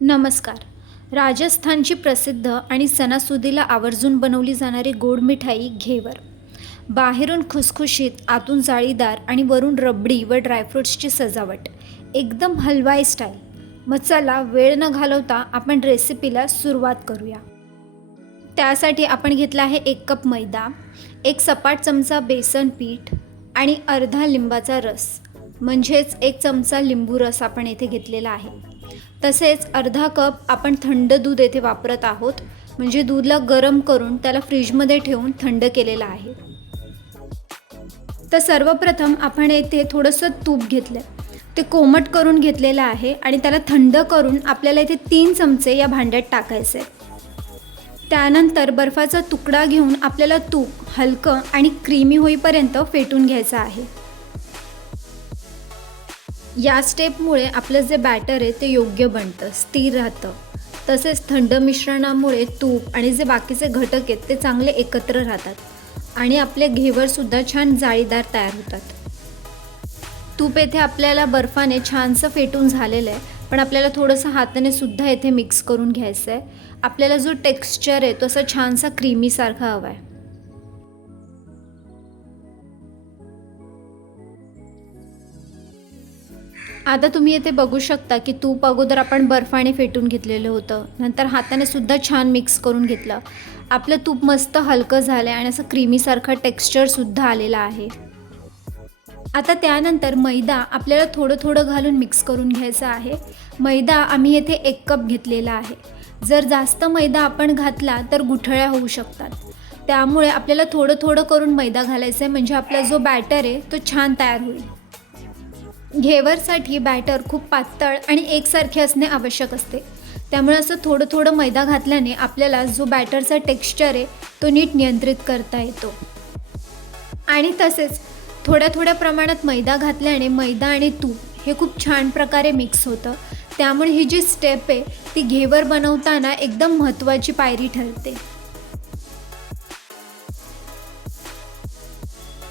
नमस्कार. राजस्थानची प्रसिद्ध आणि सणासुदीला आवर्जून बनवली जाणारी गोड मिठाई घेवर. बाहेरून खुसखुशीत, आतून जाळीदार आणि वरून रबडी व ड्रायफ्रूट्सची सजावट. एकदम हलवाई स्टाईल. मग चला वेळ न घालवता आपण रेसिपीला सुरुवात करूया. त्यासाठी आपण घेतला आहे 1 कप मैदा, 1 सपाट चमचा बेसन पीठ आणि अर्धा लिंबाचा रस म्हणजेच 1 चमचा लिंबू रस आपण येथे घेतलेला आहे. तसेच अर्धा कप आपण थंड दूध येथे वापरत आहोत, म्हणजे दूधला गरम करून त्याला फ्रीजमध्ये ठेवून थंड केलेलं आहे. तर सर्वप्रथम आपण येथे थोडंसं तूप घेतलं, ते कोमट करून घेतलेलं आहे आणि त्याला थंड करून आपल्याला इथे 3 चमचे या भांड्यात टाकायचे. त्यानंतर बर्फाचा तुकडा घेऊन आपल्याला तूप हलकं आणि क्रीमी होईपर्यंत फेटून घ्यायचं आहे. या स्टेपमुळे आपलं जे बॅटर आहे ते योग्य बनतं, स्थिर राहतं. तसेच थंड मिश्रणामुळे तूप आणि जे बाकीचे घटक आहेत ते चांगले एकत्र राहतात आणि आपले घेवरसुद्धा छान जाळीदार तयार होतात. तूप येथे आपल्याला बर्फाने छानसं फेटून झालेलं आहे, पण आपल्याला थोडंसं हाताने सुद्धा येथे मिक्स करून घ्यायचं आहे. आपल्याला जो टेक्स्चर आहे तो असा छानसा क्रीमीसारखा हवा आहे. आता तुम्ही येथे बघू शकता की तूप अगोदर आपण बर्फाने फेटून घेतलेलं होतं, नंतर हाताने सुद्धा छान मिक्स करून घेतलं. आपलं तूप मस्त हलकं झालं आहे आणि असं क्रीमीसारखा टेक्स्चरसुद्धा आलेला आहे. आता त्यानंतर मैदा आपल्याला थोडं थोडं घालून मिक्स करून घ्यायचा आहे. मैदा आम्ही येथे 1 कप घेतलेला आहे. जर जास्त मैदा आपण घातला तर गुठळ्या होऊ शकतात, त्यामुळे आपल्याला थोडं थोडं करून मैदा घालायचं आहे, म्हणजे आपला जो बॅटर आहे तो छान तयार होईल. घेवरसाठी बॅटर खूप पातळ आणि एकसारखे असणे आवश्यक असते, त्यामुळे असं थोडं थोडं मैदा घातल्याने आपल्याला जो बॅटरचा टेक्स्चर आहे तो नीट नियंत्रित करता येतो. आणि तसेच थोड्या थोड्या प्रमाणात मैदा घातल्याने मैदा आणि तूप हे खूप छान प्रकारे मिक्स होतं, त्यामुळे ही जी स्टेप आहे ती घेवर बनवताना एकदम महत्त्वाची पायरी ठरते.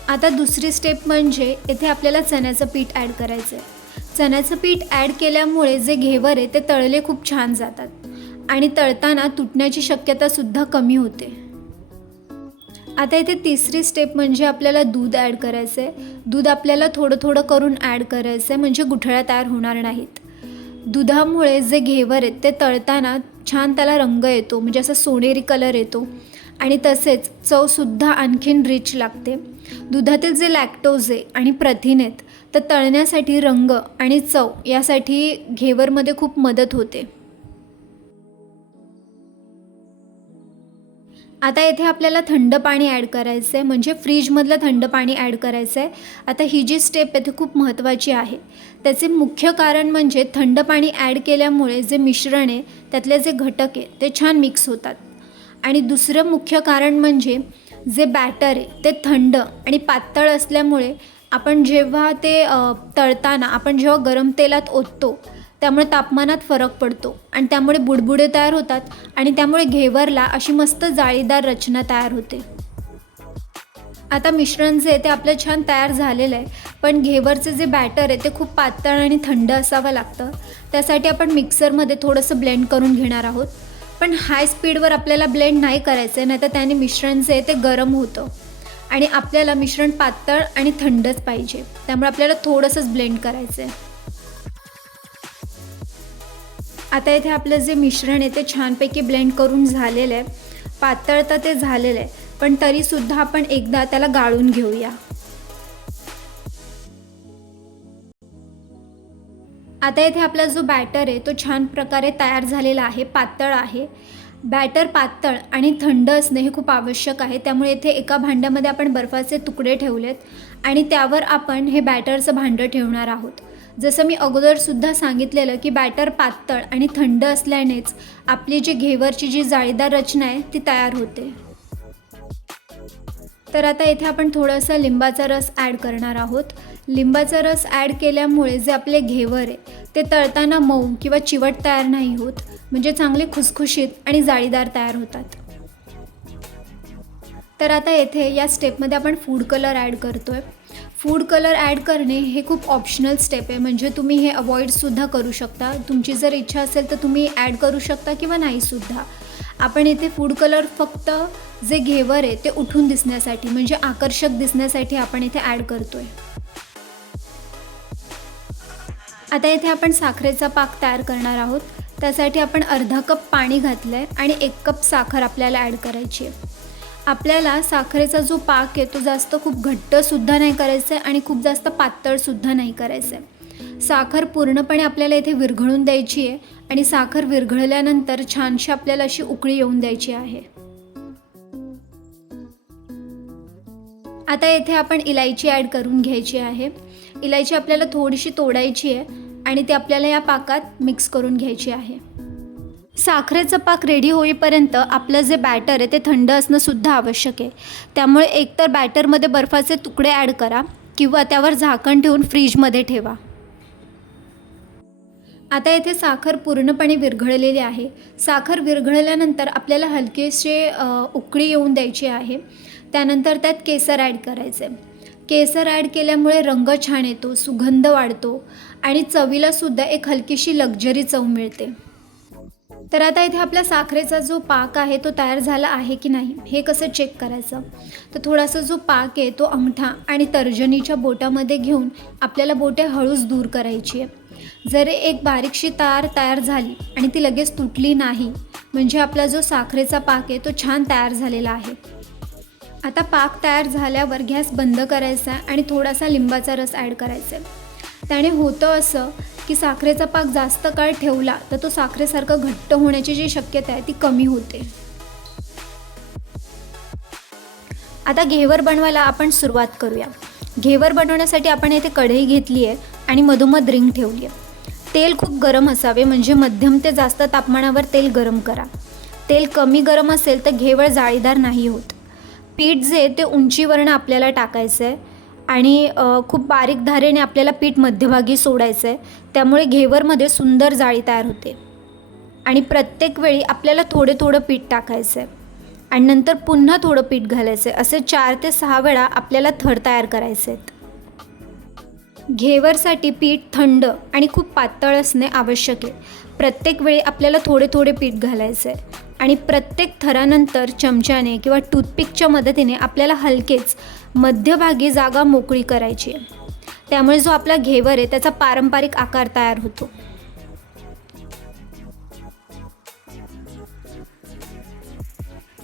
आता दुसरी स्टेप म्हणजे येथे आपल्याला चण्याचं पीठ ॲड करायचं आहे. चण्याचं पीठ ॲड केल्यामुळे जे घेवर आहे ते तळले खूप छान जातात आणि तळताना तुटण्याची शक्यतासुद्धा कमी होते. आता इथे तिसरी स्टेप म्हणजे आपल्याला दूध ॲड करायचं आहे. दूध आपल्याला थोडं थोडं करून ॲड करायचं आहे, म्हणजे गुठळ्या तयार होणार नाहीत. दुधामुळे जे घेवर आहेत ते तळताना छान त्याला रंग येतो, म्हणजे असा सोनेरी कलर येतो आणि तसेच चवसुद्धा आणखीन रिच लागते. दुधातील जे लॅक्टोज आहे आणि प्रथिन आहेत तर तळण्यासाठी, रंग आणि चव यासाठी घेवरमध्ये खूप मदत होते. आता येथे आपल्याला थंड पाणी ॲड करायचं आहे, म्हणजे फ्रीजमधलं थंड पाणी ॲड करायचं आहे. आता ही जी स्टेप आहे ती खूप महत्त्वाची आहे. त्याचे मुख्य कारण म्हणजे थंड पाणी ॲड केल्यामुळे जे मिश्रण आहे त्यातले जे घटक आहे ते छान मिक्स होतात. आणि दुसरं मुख्य कारण म्हणजे जे बॅटर आहे ते थंड आणि पातळ असल्यामुळे आपण जेव्हा ते तळताना आपण जेव्हा गरम तेलात ओततो त्यामुळे तापमानात फरक पडतो आणि त्यामुळे बुडबुडे तयार होतात आणि त्यामुळे घेवरला अशी मस्त जाळीदार रचना तयार होते. आता मिश्रण जे आहे ते आपलं छान तयार झालेलं आहे, पण घेवरचे जे बॅटर आहे ते खूप पातळ आणि थंड असावं लागतं. त्यासाठी आपण मिक्सरमध्ये थोडंसं ब्लेंड करून घेणार आहोत, पण हाय स्पीडवर आपल्याला ब्लेंड नाही करायचं आहे, नाही तर त्याने मिश्रण जे आहे ते गरम होतं आणि आपल्याला मिश्रण पातळ आणि थंडच पाहिजे, त्यामुळे आपल्याला थोडंसंच ब्लेंड करायचं आहे. आता इथे आपलं जे मिश्रण आहे ते छानपैकी ब्लेंड करून झालेलं आहे. पातळ तर ते झालेलं आहे, पण तरीसुद्धा आपण एकदा त्याला गाळून घेऊया. आता इथे आपला जो बॅटर आहे तो छान प्रकारे तयार झालेला आहे, पातळ आहे. बॅटर पातळ आणि थंड असणे हे खूप आवश्यक आहे, त्यामुळे इथे एका भांड्यामध्ये आपण बर्फाचे तुकडे ठेवलेत आणि त्यावर आपण हे बॅटरचं भांडं ठेवणार आहोत. जसं मी अगोदरसुद्धा सांगितलेलं की बॅटर पातळ आणि थंड असल्यानेच आपली जी घेवरची जी जाळीदार रचना आहे ती तयार होते. तर आता इथे आपण थोडासा लिंबाचा रस ॲड करणार आहोत. लिंबाचा रस ॲड केल्यामुळे जे आपले घेवर आहे ते तळताना मऊ किंवा चिवट तयार नाही होत, म्हणजे चांगले खुसखुशीत आणि जाळीदार तयार होतात. तर आता येथे या स्टेपमध्ये आपण फूड कलर ॲड करतो आहे. फूड कलर ॲड करणे हे खूप ऑप्शनल स्टेप आहे, म्हणजे तुम्ही हे अवॉइडसुद्धा करू शकता. तुमची जर इच्छा असेल तर तुम्ही ॲड करू शकता किंवा नाहीसुद्धा. आपण इथे फूड कलर फक्त जे घेवर आहे ते उठून दिसण्यासाठी, म्हणजे आकर्षक दिसण्यासाठी आपण इथे ॲड करतो आहे. आता इथे आपण साखरेचा पाक तयार करणार आहोत. त्यासाठी आपण अर्धा कप पाणी घातलं आहे आणि 1 कप साखर आपल्याला ॲड करायची आहे. आपल्याला साखरेचा जो पाक आहे तो जास्त खूप घट्टसुद्धा नाही करायचा आहे आणि खूप जास्त पातळसुद्धा नाही करायचं आहे. साखर पूर्णपणे आपल्याला इथे विरघळून द्यायची आहे आणि साखर विरघळल्यानंतर छानशी आपल्याला अशी उकळी येऊन द्यायची आहे. आता इथे आपण इलायची ॲड करून घ्यायची आहे. इलायची आपल्याला थोडीशी तोडायची आहे आणि ती आपल्याला या पाकात मिक्स करून घ्यायची आहे. साखरेचा पाक रेडी होईपर्यंत आपलं जे बॅटर आहे ते थंड असणंसुद्धा आवश्यक आहे. त्यामुळे एकतर बॅटरमध्ये बर्फाचे तुकडे ॲड करा किंवा त्यावर झाकण ठेवून फ्रीजमध्ये ठेवा. आता येथे साखर पूर्णपणे विरघळलेली आहे. साखर विरघळल्यानंतर आपल्याला हलकेसे उकळी येऊन द्यायची आहे. त्यानंतर त्यात केसर ॲड करायचं आहे. केसर ॲड केल्यामुळे रंग छान येतो, सुगंध वाढतो आणि चवीलासुद्धा एक हलकीशी लक्झरी चव मिळते. तर आता इथे आपला साखरेचा जो पाक आहे तो तयार झाला आहे की नाही हे कसं चेक करायचं, तर थोडासा जो पाक आहे तो अंगठा आणि तर्जनीच्या बोटामध्ये घेऊन आपल्याला बोटे हळूच दूर करायची आहे. जर एक बारीकशी तार तयार झाली आणि ती लगेच तुटली नाही, म्हणजे आपला जो साखरेचा पाक आहे तो छान तयार झालेला आहे. आता पाक तयार झाल्यावर गॅस बंद करायचा आणि थोडासा लिंबाचा रस ॲड करायचा आहे. त्याने होतं असं की साखरेचा पाक जास्त काळ ठेवला तर तो साखरेसारखं घट्ट होण्याची जी शक्यता आहे ती कमी होते. आता घेवर बनवायला आपण सुरुवात करूया. घेवर बनवण्यासाठी आपण इथे कढई घेतली आहे आणि मधोमध रिंग ठेवली आहे. तेल खूप गरम असावे, म्हणजे मध्यम ते जास्त तापमानावर तेल गरम करा. तेल कमी गरम असेल तर घेवर जाळीदार नाही होत. पीठ जे ते उंचीवरनं आपल्याला टाकायचं आहे आणि खूप बारीक धारेने आपल्याला पीठ मध्यभागी सोडायचं आहे. त्यामुळे घेवरमध्ये सुंदर जाळी तयार होते. आणि प्रत्येक वेळी आपल्याला थोडं पीठ टाकायचं आहे आणि नंतर पुन्हा थोडं पीठ घालायचं आहे. असे 4 ते 6 वेळा आपल्याला थर तयार करायचे आहेत. घेवरसाठी पीठ थंड आणि खूप पातळ असणे आवश्यक आहे. प्रत्येक वेळी आपल्याला थोडे पीठ घालायचं आहे आणि प्रत्येक थरानंतर चमच्याने किंवा टूथपिकच्या मदतीने आपल्याला हलकेच मध्यभागी जागा मोकळी करायची आहे. त्यामुळे जो आपला घेवर आहे त्याचा पारंपरिक आकार तयार होतो.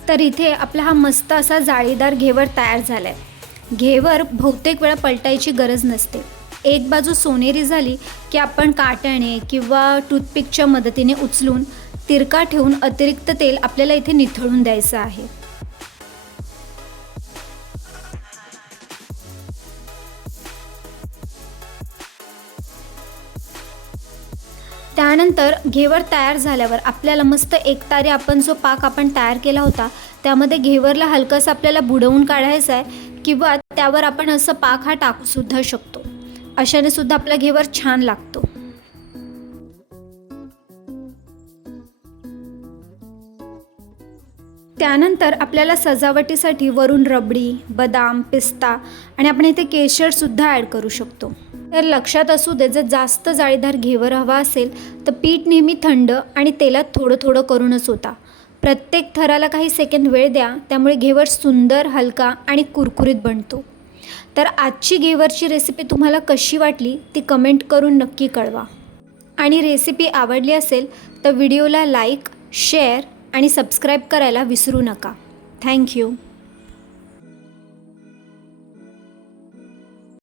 तर इथे आपला हा मस्त असा जाळीदार घेवर तयार झाला आहे. घेवर बहुतेक वेळा पलटायची गरज नसते. एक बाजू सोनेरी झाली की आपण काट्याने किंवा टूथपिकच्या मदतीने उचलून तिरका ठेवून अतिरिक्त तेल आपल्याला इथे निथळून द्यायचं आहे. त्यानंतर घेवर तयार झाल्यावर आपल्याला मस्त एकतारी आपण जो पाक आपण तयार केला होता त्यामध्ये घेवरला हलकंसं आपल्याला बुडवून काढायचं आहे किंवा त्यावर आपण असं पाक हा टाकूसुद्धा शकतो. अशाने सुद्धा आपला घेवर छान लागतो. त्यानंतर आपल्याला सजावटीसाठी वरून रबडी, बदाम, पिस्ता आणि आपण इथे केशरसुद्धा ॲड करू शकतो. तर लक्षात असू दे, जर जास्त जाळीदार घेवर हवा असेल तर पीठ नेहमी थंड आणि तेलात थोडं करूनच होता. प्रत्येक थराला काही सेकंद वेळ द्या, त्यामुळे घेवर सुंदर, हलका आणि कुरकुरीत बनतो. तर आजची घेवरची रेसिपी तुम्हाला कशी वाटली ती कमेंट करून नक्की कळवा. आणि रेसिपी आवडली असेल तर व्हिडिओला लाईक, शेअर आणि सबस्क्राईब करायला विसरू नका. थँक्यू.